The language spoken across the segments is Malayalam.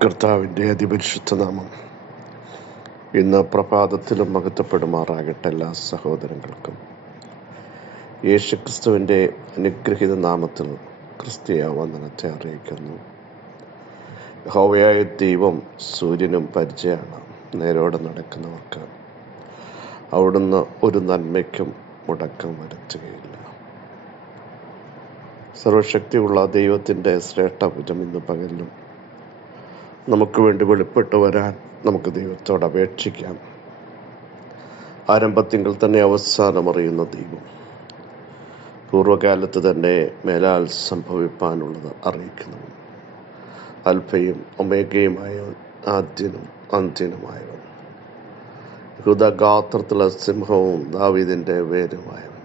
കർത്താവിൻ്റെ അതിപരിശുദ്ധ നാമം ഇന്ന് പ്രഭാതത്തിലും മഹത്വപ്പെടുമാറാകട്ടെ. എല്ലാ സഹോദരങ്ങൾക്കും യേശുക്രിസ്തുവിൻ്റെ അനുഗ്രഹീത നാമത്തിൽ ക്രിസ്തീയ വന്ദനത്തെ അറിയിക്കുന്നു. യഹോവയായ ദൈവം സൂര്യനും പരിചയമാണ്. നേരോടെ നടക്കുന്നവർക്ക് അവിടുന്ന് ഒരു നന്മയ്ക്കും മുടക്കം വരുത്തുകയില്ല. സർവശക്തിയുള്ള ദൈവത്തിൻ്റെ ശ്രേഷ്ഠഭുജം ഇന്ന് പകലിലും നമുക്ക് വേണ്ടി വെളിപ്പെട്ടു വരാൻ നമുക്ക് ദൈവത്തോട് അപേക്ഷിക്കാം. ആരംഭത്തിങ്കിൽ തന്നെ അവസാനമറിയുന്ന ദൈവം പൂർവ്വകാലത്ത് തന്നെ മേലാൽ സംഭവിപ്പാനുള്ളത് അറിയിക്കുന്നു. അൽഫയും ഒമേഗയുമായവൻ, ആദ്യനും അന്ത്യനുമായവൻ, യഹൂദഗോത്രത്തിലെ സിംഹവും ദാവീദിൻ്റെ വേരുമായവൻ,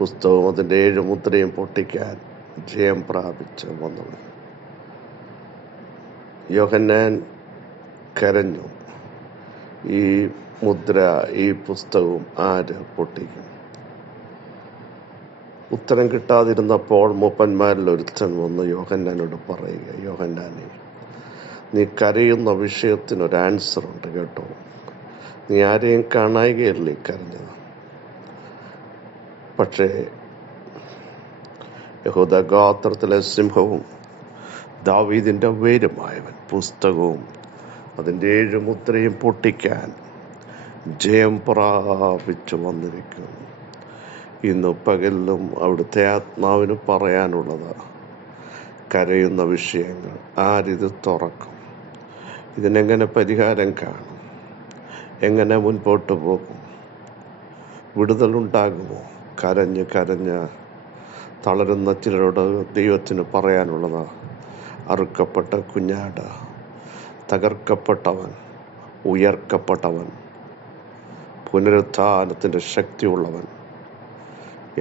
പുസ്തകവും അതിൻ്റെ 7 മുദ്രയും പൊട്ടിക്കാൻ ജയം പ്രാപിച്ച് വന്നവൻ. യോഹന്നാൻ കരഞ്ഞു, ഈ മുദ്ര, ഈ പുസ്തകവും ആര് പൊട്ടിക്കും? ഉത്തരം കിട്ടാതിരുന്നപ്പോൾ മൂപ്പന്മാരിൽ ഒരുത്തൻ വന്ന് യോഹന്നാനോട് പറയുക, യോഹന്നാനെ, നീ കരയുന്ന വിഷയത്തിനൊരു ആൻസർ ഉണ്ട് കേട്ടോ. നീ ആരെയും കാണായികയല്ലേ കരഞ്ഞത്? പക്ഷേ യഹൂദഗോത്രത്തിലെ സിംഹവും ദാവീദിൻ്റെ വേരുമായവൻ, പുസ്തകവും അതിൻ്റെ 7 മുദ്രയും പൊട്ടിക്കാൻ ജയം പ്രാപിച്ചു വന്നിരിക്കുന്നു. ഇന്ന് പകലിലും അവിടുത്തെ ആത്മാവിന് പറയാനുള്ളത്, കരയുന്ന വിഷയങ്ങൾ ആരിത് തുറക്കും? ഇതിനെങ്ങനെ പരിഹാരം കാണും? എങ്ങനെ മുൻപോട്ട് പോകും? വിടുതലുണ്ടാകുമോ? കരഞ്ഞ് തളരുന്ന ചിലരോട് ദൈവത്തിന് പറയാനുള്ളത്, അറുക്കപ്പെട്ട കുഞ്ഞാട്, തകർക്കപ്പെട്ടവൻ, ഉയർക്കപ്പെട്ടവൻ, പുനരുത്ഥാനത്തിൻ്റെ ശക്തിയുള്ളവൻ,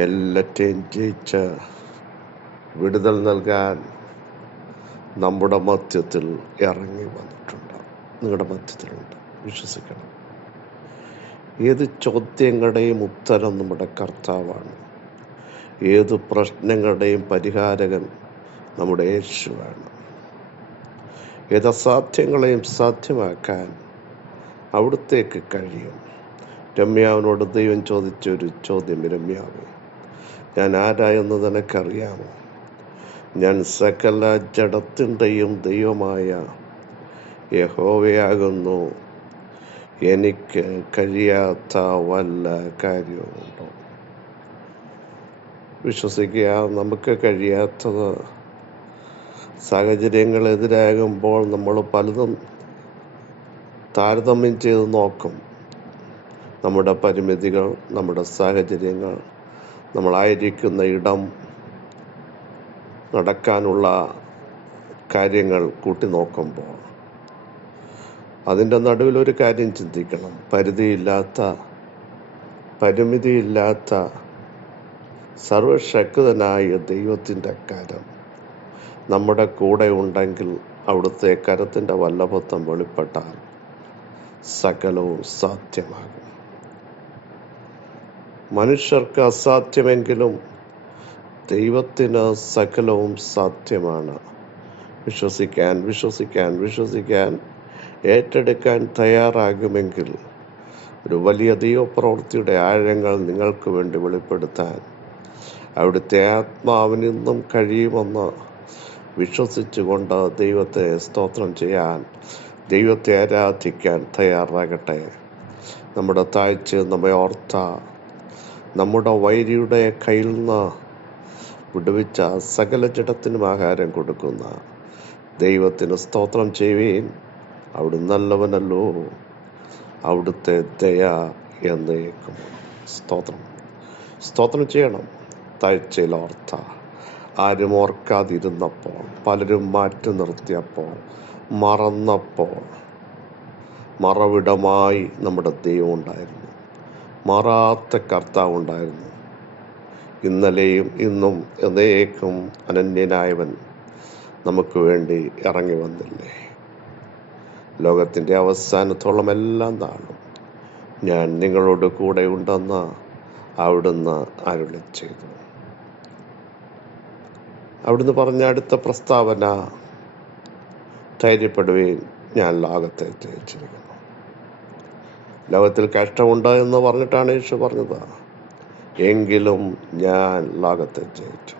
എല്ലാറ്റെയും ജയിച്ച് വിടുതൽ നൽകാൻ നമ്മുടെ മധ്യത്തിൽ ഇറങ്ങി വന്നിട്ടുണ്ട്. നിങ്ങളുടെ മധ്യത്തിലുണ്ട്, വിശ്വസിക്കണം. ഏത് ചോദ്യങ്ങളുടെയും ഉത്തരം നമ്മുടെ കർത്താവാണ്. ഏത് പ്രശ്നങ്ങളുടെയും പരിഹാരകൻ നമ്മുടെ യേശുവാണ്. ഏത് അസാധ്യങ്ങളെയും സാധ്യമാക്കാൻ അവിടുത്തേക്ക് കഴിയും. രമ്യാവിനോട് ദൈവം ചോദിച്ചൊരു ചോദ്യം, രമ്യാവ്, ഞാൻ ആരായെന്ന് നിനക്കറിയാമോ? ഞാൻ സകല ജഡത്തിൻ്റെയും ദൈവമായ യഹോവയാകുന്നു. എനിക്ക് കഴിയാത്ത വല്ല കാര്യവുമുണ്ടോ? വിശ്വസിക്കുക. നമുക്ക് കഴിയാത്തത് സാഹചര്യങ്ങൾ എതിരാകുമ്പോൾ നമ്മൾ പലതും താരതമ്യം ചെയ്ത് നോക്കും. നമ്മുടെ പരിമിതികൾ, നമ്മുടെ സാഹചര്യങ്ങൾ, നമ്മളായിരിക്കുന്ന ഇടം, നടക്കാനുള്ള കാര്യങ്ങൾ കൂട്ടി നോക്കുമ്പോൾ അതിൻ്റെ നടുവിലൊരു കാര്യം ചിന്തിക്കണം. പരിമിതിയില്ലാത്ത സർവശക്തനായ ദൈവത്തിൻ്റെ കരം നമ്മുടെ കൂടെ ഉണ്ടെങ്കിൽ, അവിടുത്തെ കരത്തിൻ്റെ വല്ലഭത്വം വെളിപ്പെട്ടാൽ സകലവും സാധ്യമാകും. മനുഷ്യർക്ക് അസാധ്യമെങ്കിലും ദൈവത്തിന് സകലവും സാധ്യമാണ്. വിശ്വസിക്കാൻ ഏറ്റെടുക്കാൻ തയ്യാറാകുമെങ്കിൽ ഒരു വലിയ ദൈവപ്രവൃത്തിയുടെ ആഴങ്ങൾ നിങ്ങൾക്ക് വേണ്ടി വെളിപ്പെടുത്താൻ അവിടുത്തെ ആത്മാവിന് ഇന്നും കഴിയുമെന്ന് വിശ്വസിച്ചുകൊണ്ട് ദൈവത്തെ സ്തോത്രം ചെയ്യാൻ, ദൈവത്തെ ആരാധിക്കാൻ തയ്യാറാകട്ടെ. നമ്മുടെ താഴ്ച നമ്മെ ഓർത്ത, നമ്മുടെ വൈരിയുടെ കയ്യിൽ നിന്ന് വിടുവിച്ച, സകല ജഡത്തിനും ആഹാരം കൊടുക്കുന്ന ദൈവത്തിന് സ്തോത്രം ചെയ്യുകയും, അവിടുന്ന് നല്ലവനല്ലോ, അവിടുത്തെ ദയ എന്നേക്കും. സ്തോത്രം ചെയ്യണം. താഴ്ചയിലോർത്ത, ആരും ഓർക്കാതിരുന്നപ്പോൾ, പലരും മാറ്റി നിർത്തിയപ്പോൾ, മറന്നപ്പോൾ, മറവിടമായി നമ്മുടെ ദൈവം ഉണ്ടായിരുന്നു. മാറാത്ത കർത്താവ് ഉണ്ടായിരുന്നു. ഇന്നലെയും ഇന്നും എന്നേക്കും അനന്യനായവൻ നമുക്ക് വേണ്ടി ഇറങ്ങി വന്നില്ലേ? ലോകത്തിൻ്റെ അവസാനത്തോളം എല്ലാം നാളും ഞാൻ നിങ്ങളോട് കൂടെ ഉണ്ടെന്ന് അവിടുന്ന് അരുളി ചെയ്തു. അവിടുന്ന് പറഞ്ഞ അടുത്ത പ്രസ്താവന, ധൈര്യപ്പെടുകയും ഞാൻ ലോകത്തെ ജയിച്ചിരിക്കുന്നു. ലോകത്തിൽ കഷ്ടമുണ്ട് എന്ന് പറഞ്ഞിട്ടാണ് യേശു പറഞ്ഞത്. എങ്കിലും ഞാൻ ലോകത്തെ ജയിച്ചു.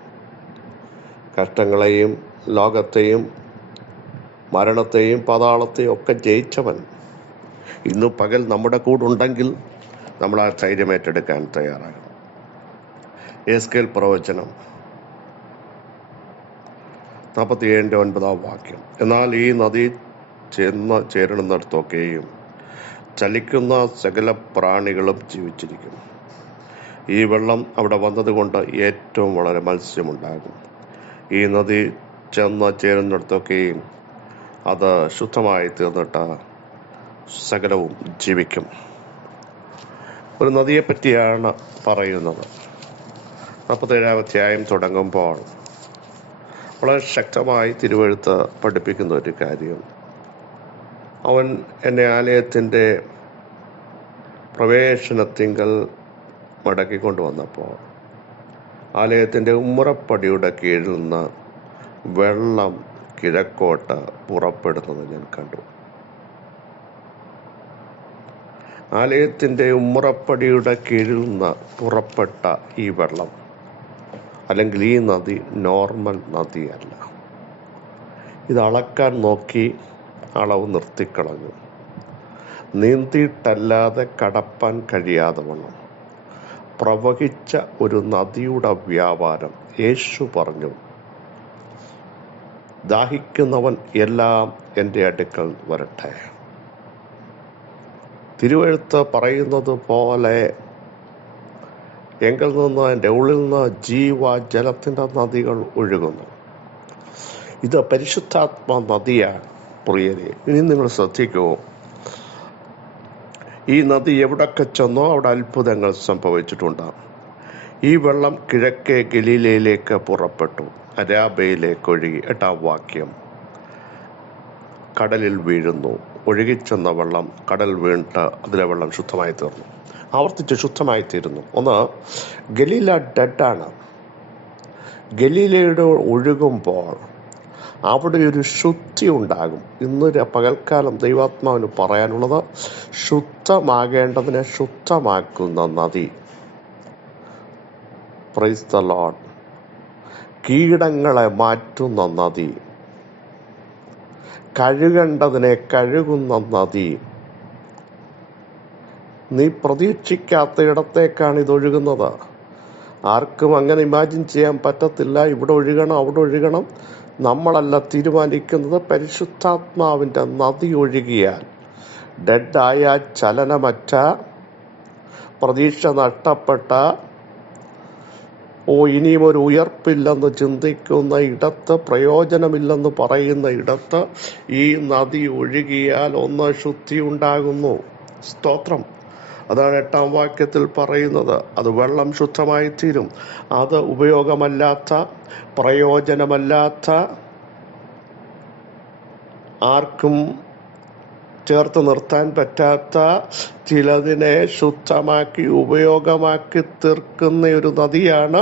കഷ്ടങ്ങളെയും ലോകത്തെയും മരണത്തെയും പാതാളത്തെയും ഒക്കെ ജയിച്ചവൻ ഇന്ന് പകൽ നമ്മുടെ കൂടുണ്ടെങ്കിൽ നമ്മൾ ആ ധൈര്യം ഏറ്റെടുക്കാൻ തയ്യാറാകണം. യെഹെസ്കേൽ പ്രവചനം 47:9 എന്നാൽ ഈ നദി ചെന്ന് ചേരുന്നിടത്തൊക്കെയും ചലിക്കുന്ന സകല പ്രാണികളും ജീവിച്ചിരിക്കും. ഈ വെള്ളം അവിടെ വന്നതുകൊണ്ട് ഏറ്റവും വളരെ മത്സ്യമുണ്ടാകും. ഈ നദി ചെന്ന് ചേരുന്നിടത്തൊക്കെയും അത് ശുദ്ധമായി തീർന്നിട്ട് സകലവും ജീവിക്കും. ഒരു നദിയെപ്പറ്റിയാണ് പറയുന്നത്. 47 അധ്യായം തുടങ്ങുമ്പോൾ വളരെ ശക്തമായി തിരുവെഴുത്ത് പഠിപ്പിക്കുന്ന ഒരു കാര്യം, അവൻ എന്നെ ആലയത്തിൻ്റെ പ്രവേശനത്തിങ്കൽ മടക്കിക്കൊണ്ടുവന്നപ്പോൾ ആലയത്തിൻ്റെ ഉമ്മറപ്പടിയുടെ കീഴിൽ നിന്ന് വെള്ളം കിഴക്കോട്ട് പുറപ്പെടുന്നത് ഞാൻ കണ്ടു. ആലയത്തിൻ്റെ ഉമ്മറപ്പടിയുടെ കീഴിൽ നിന്ന് പുറപ്പെട്ട ഈ വെള്ളം അല്ലെങ്കിൽ ഈ നദി നോർമൽ നദിയല്ല. ഇത് അളക്കാൻ നോക്കി അളവ് നിർത്തിക്കളഞ്ഞു. നീന്തിയിട്ടല്ലാതെ കടപ്പാൻ കഴിയാതെ വണ്ണം പ്രവഹിച്ച ഒരു നദിയുടെ വ്യാപാരം. യേശു പറഞ്ഞു, ദാഹിക്കുന്നവൻ എല്ലാം എൻ്റെ അടുക്കൽ വരട്ടെ. തിരുവെഴുത്ത് പറയുന്നത് പോലെ എങ്കിൽ നിന്ന് എൻ്റെ ഉള്ളിൽ നിന്ന് ജീവജലത്തിൻ്റെ നദികൾ ഒഴുകുന്നു. ഇത് പരിശുദ്ധാത്മ നദിയാണ് പ്രിയരെ. ഇനി നിങ്ങൾ ശ്രദ്ധിക്കൂ, ഈ നദി എവിടൊക്കെ ചെന്നോ അവിടെ അത്ഭുതങ്ങൾ സംഭവിച്ചിട്ടുണ്ട്. ഈ വെള്ളം കിഴക്കേ ഗലീലയിലേക്ക് പുറപ്പെട്ടു, അരാബയിലേക്ക് ഒഴുകി. 8-ാം വാക്യം, കടലിൽ വീഴുന്നു. ഒഴുകിച്ചെന്ന വെള്ളം കടൽ വീണിട്ട് അതിലെ വെള്ളം ശുദ്ധമായി തീർന്നു. ആവർത്തിച്ച് ശുദ്ധമായി തീരുന്നു. ഒന്ന്, ഗലീല ഡെഡാണ്. ഗലീലയുടെ ഒഴുകുമ്പോൾ അവിടെ ഒരു ശുദ്ധി ഉണ്ടാകും. ഇന്നൊരു പകൽക്കാലം ദൈവാത്മാവിന് പറയാനുള്ളത്, ശുദ്ധമാകേണ്ടതിനെ ശുദ്ധമാക്കുന്ന നദി. Praise the Lord. കീടങ്ങളെ മാറ്റുന്ന നദി, കഴുകേണ്ടതിനെ കഴുകുന്ന നദി. നീ പ്രതീക്ഷിക്കാത്ത ഇടത്തേക്കാണ് ഇതൊഴുകുന്നത്. ആർക്കും അങ്ങനെ ഇമാജിൻ ചെയ്യാൻ പറ്റത്തില്ല. ഇവിടെ ഒഴുകണം, അവിടെ ഒഴുകണം. നമ്മളല്ല തീരുമാനിക്കുന്നത്. പരിശുദ്ധാത്മാവിൻ്റെ നദി ഒഴുകിയാൽ ഡെഡായ, ചലനമറ്റ, പ്രതീക്ഷ നഷ്ടപ്പെട്ട, ഇനിയും ഒരു ഉയർപ്പില്ലെന്ന് ചിന്തിക്കുന്ന ഇടത്ത്, പ്രയോജനമില്ലെന്ന് പറയുന്ന ഇടത്ത് ഈ നദി ഒഴുകിയാൽ ഒന്ന് ശുദ്ധി ഉണ്ടാകുന്നു. സ്തോത്രം. അതാണ് 8-ാം വാക്യത്തിൽ പറയുന്നത്. അത് വെള്ളം ശുദ്ധമായി തീരും. അത് ഉപയോഗമല്ലാത്ത, പ്രയോജനമല്ലാത്ത, ആർക്കും ചേർത്ത് നിർത്താൻ പറ്റാത്ത ചിലതിനെ ശുദ്ധമാക്കി ഉപയോഗമാക്കി തീർക്കുന്ന ഒരു നദിയാണ്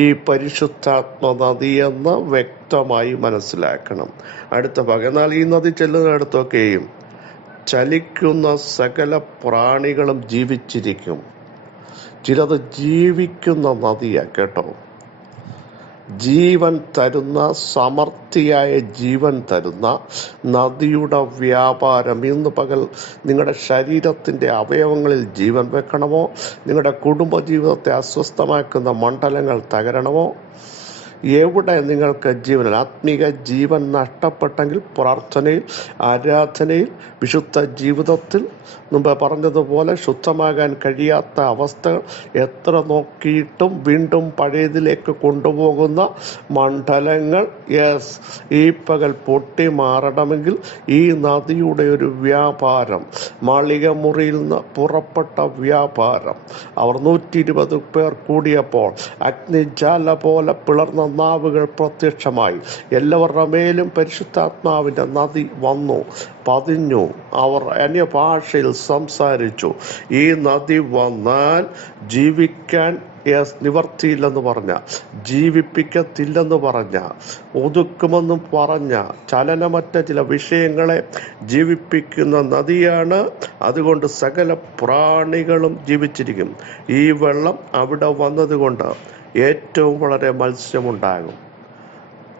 ഈ പരിശുദ്ധാത്മ നദിയെന്ന് വ്യക്തമായി മനസ്സിലാക്കണം. അടുത്ത ഭാഗം, എന്നാൽ ഈ നദി ചെല്ലുന്നിടത്തൊക്കെയും ചലിക്കുന്ന സകല പ്രാണികളും ജീവിച്ചിരിക്കും. ചിലത് ജീവിക്കുന്ന നദിയാ കേട്ടോ. ജീവൻ തരുന്ന, സമൃദ്ധിയായ ജീവൻ തരുന്ന നദിയുടെ വ്യാപാരം. ഇന്ന് പകൽ നിങ്ങളുടെ ശരീരത്തിൻ്റെ അവയവങ്ങളിൽ ജീവൻ വെക്കണമോ? നിങ്ങളുടെ കുടുംബജീവിതത്തെ അസ്വസ്ഥമാക്കുന്ന മണ്ഡലങ്ങൾ തകരണമോ? എവിടെ നിങ്ങൾക്ക് ജീവൻ, ആത്മീക ജീവൻ നഷ്ടപ്പെട്ടെങ്കിൽ പ്രാർത്ഥനയിൽ, ആരാധനയിൽ, വിശുദ്ധ ജീവിതത്തിൽ മുമ്പ് പറഞ്ഞതുപോലെ ശുദ്ധമാകാൻ കഴിയാത്ത അവസ്ഥകൾ എത്ര നോക്കിയിട്ടും വീണ്ടും പഴയതിലേക്ക് കൊണ്ടുപോകുന്ന മണ്ഡലങ്ങൾ, ഈ പകൽ പൊട്ടി മാറണമെങ്കിൽ ഈ നദിയുടെ ഒരു വ്യാപാരം, മാളിക മുറിയിൽ നിന്ന് പുറപ്പെട്ട വ്യാപാരം. അവർ 120 പേർ കൂടിയപ്പോൾ അഗ്നിജാല പോലെ പിളർന്ന നാവുകൾ പ്രത്യക്ഷമായി. എല്ലാവരുടെ മേലും പരിശുദ്ധാത്മാവിൻ്റെ നദി വന്നു പതിഞ്ഞു. അവർ അന്യഭാഷയിൽ സംസാരിച്ചു. ഈ നദി വന്നാൽ ജീവിക്കാൻ നിവർത്തിയില്ലെന്ന് പറഞ്ഞ, ജീവിപ്പിക്കത്തില്ലെന്ന് പറഞ്ഞ, ഒതുക്കുമെന്നും പറഞ്ഞ ചലനമറ്റ ചില വിഷയങ്ങളെ ജീവിപ്പിക്കുന്ന നദിയാണ്. അതുകൊണ്ട് സകല പ്രാണികളും ജീവിച്ചിരിക്കും. ഈ വെള്ളം അവിടെ വന്നതുകൊണ്ട് ഏറ്റവും വളരെ മത്സ്യമുണ്ടാകും,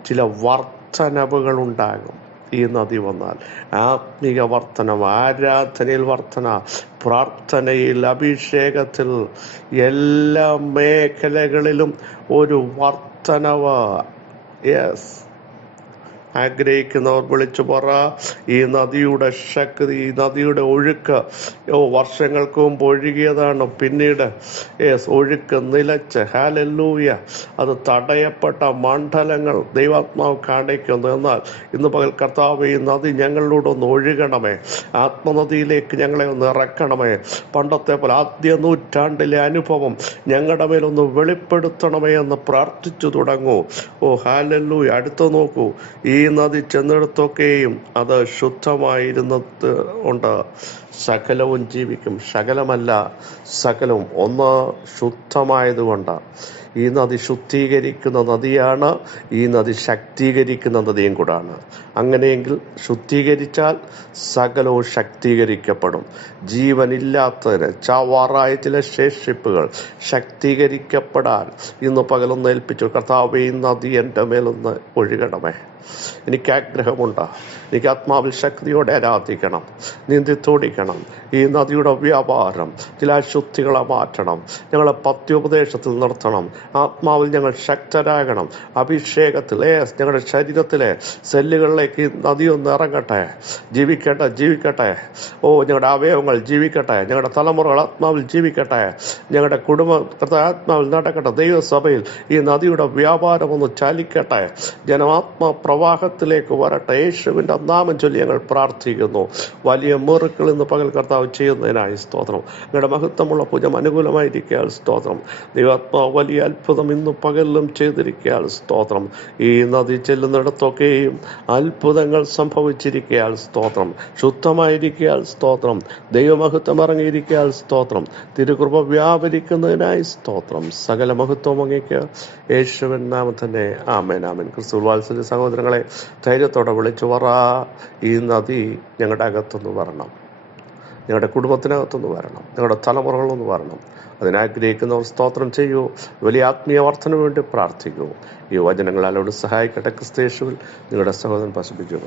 ചില വർധനവുകൾ ഉണ്ടാകും. ഈ നദി വന്നാൽ ആത്മീയ വർധനം, ആരാധനയിൽ വർധന, പ്രാർത്ഥനയിൽ, അഭിഷേകത്തിൽ, എല്ലാ മേഖലകളിലും ഒരു വർധനവ്. യെസ്, ആഗ്രഹിക്കുന്നവർ വിളിച്ചു പറ. ഈ നദിയുടെ ശക്തി, ഈ നദിയുടെ ഒഴുക്ക് വർഷങ്ങൾക്ക് മുമ്പ് ഒഴുകിയതാണ്. പിന്നീട് ഒഴുക്ക് നിലച്ച്, ഹല്ലേലൂയ, അത് തടയപ്പെട്ട മണ്ഡലങ്ങൾ ദൈവാത്മാവ് കാണിക്കുന്നു. എന്നാൽ ഇന്ന് പകൽ കർത്താവേ, ഈ നദി ഞങ്ങളിലൂടെ ഒന്ന് ഒഴുകണമേ, ആത്മനദിയിലേക്ക് ഞങ്ങളെ ഒന്ന് ഇറക്കണമേ. പണ്ടത്തെ പോലെ ആദ്യ നൂറ്റാണ്ടിലെ അനുഭവം ഞങ്ങളുടെ മേലൊന്ന് വെളിപ്പെടുത്തണമേ എന്ന് പ്രാർത്ഥിച്ചു തുടങ്ങൂ. ഹല്ലേലൂയ. അടുത്ത് നോക്കൂ, ഈ നദി ചെന്നിടത്തൊക്കെയും അത് ശുദ്ധമായിരുന്നത് കൊണ്ട് സകലവും ജീവിക്കും. സകലമല്ല, സകലവും. ഒന്ന് ശുദ്ധമായതുകൊണ്ട്. ഈ നദി ശുദ്ധീകരിക്കുന്ന നദിയാണ്. ഈ നദി ശക്തീകരിക്കുന്ന നദിയും കൂടാണ്. അങ്ങനെയെങ്കിൽ ശുദ്ധീകരിച്ചാൽ സകലവും ശക്തീകരിക്കപ്പെടും. ജീവനില്ലാത്തതിന്, ചാവാറായ ചില ശേഷിപ്പുകൾ ശക്തീകരിക്കപ്പെടാൻ ഇന്ന് പകലൊന്ന് ഏൽപ്പിച്ചു. കർത്താവേ, ഈ നദി എൻ്റെ മേലൊന്ന് ഒഴുകണമേ. എനിക്ക് ആഗ്രഹമുണ്ട്. എനിക്ക് ആത്മാവിൽ ശക്തിയോടെ ആരാധിക്കണം, നീന്തിത്തോടിക്കണം. ഈ നദിയുടെ വ്യാപാരം, ചില അശുദ്ധികളെ മാറ്റണം. ഞങ്ങളെ പത്യോപദേശത്തിൽ നിർത്തണം. ആത്മാവിൽ ഞങ്ങൾ ശക്തരാകണം. അഭിഷേകത്തിൽ ഞങ്ങളുടെ ശരീരത്തിലെ സെല്ലുകളിലേക്ക് ഈ നദിയൊന്ന് ഇറങ്ങട്ടെ. ജീവിക്കട്ടെ. ഞങ്ങളുടെ അവയവങ്ങൾ ജീവിക്കട്ടെ. ഞങ്ങളുടെ തലമുറകൾ ആത്മാവിൽ ജീവിക്കട്ടെ. ഞങ്ങളുടെ കുടുംബ ആത്മാവിൽ നടക്കട്ടെ. ദൈവസഭയിൽ ഈ നദിയുടെ വ്യാപാരം ഒന്ന് ചലിക്കട്ടെ. ജനമാത്മാ പ്രവാഹത്തിലേക്ക് വരട്ടെ. യേശുവിൻ്റെ നാമം ചൊല്ലി ഞങ്ങൾ പ്രാർത്ഥിക്കുന്നു. വലിയ മുറുക്കൾ ഇന്ന് പകൽ കർത്താവ് ചെയ്യുന്നതിനായി സ്തോത്രം. ഞങ്ങളുടെ മഹത്വമുള്ള പൂജം അനുകൂലമായിരിക്കാൻ സ്തോത്രം. ദൈവാത്മാവ് വലിയ അത്ഭുതം ഇന്ന് പകലിലും ചെയ്തിരിക്കാൻ സ്തോത്രം. ഈ നദി ചെല്ലുന്നിടത്തൊക്കെയും അത്ഭുതങ്ങൾ സംഭവിച്ചിരിക്കാൻ സ്തോത്രം. ശുദ്ധമായിരിക്കാൻ സ്തോത്രം. ദൈവമഹത്വം ഇറങ്ങിയിരിക്കാൻ സ്തോത്രം. തിരുകൃപ വ്യാപരിക്കുന്നതിനായി സ്തോത്രം. സകല മഹത്വം അങ്ങേക്ക് യേശുവിൻ നാമം തന്നെ. ആമേൻ, ആമേൻ. ക്രിസ്തു വാത്സല്യ സഹോദരങ്ങളെ, ധൈര്യത്തോടെ വിളിച്ചു പറ, ഈ നദി ഞങ്ങളുടെ അകത്തുനിന്ന് വരണം, ഞങ്ങളുടെ കുടുംബത്തിനകത്തുനിന്ന് വരണം, ഞങ്ങളുടെ തലമുറകളൊന്ന് വരണം. അതിനാഗ്രഹിക്കുന്നവർ സ്തോത്രം ചെയ്യൂ. വലിയ ആത്മീയ വർദ്ധനു വേണ്ടി പ്രാർത്ഥിക്കൂ. ഈ വചനങ്ങൾ അലോട് സഹായിക്കട്ടെ. ക്രിസ്തു യേശുവിൽ നിങ്ങളുടെ സഹോദരൻ പശുപിച്ചു.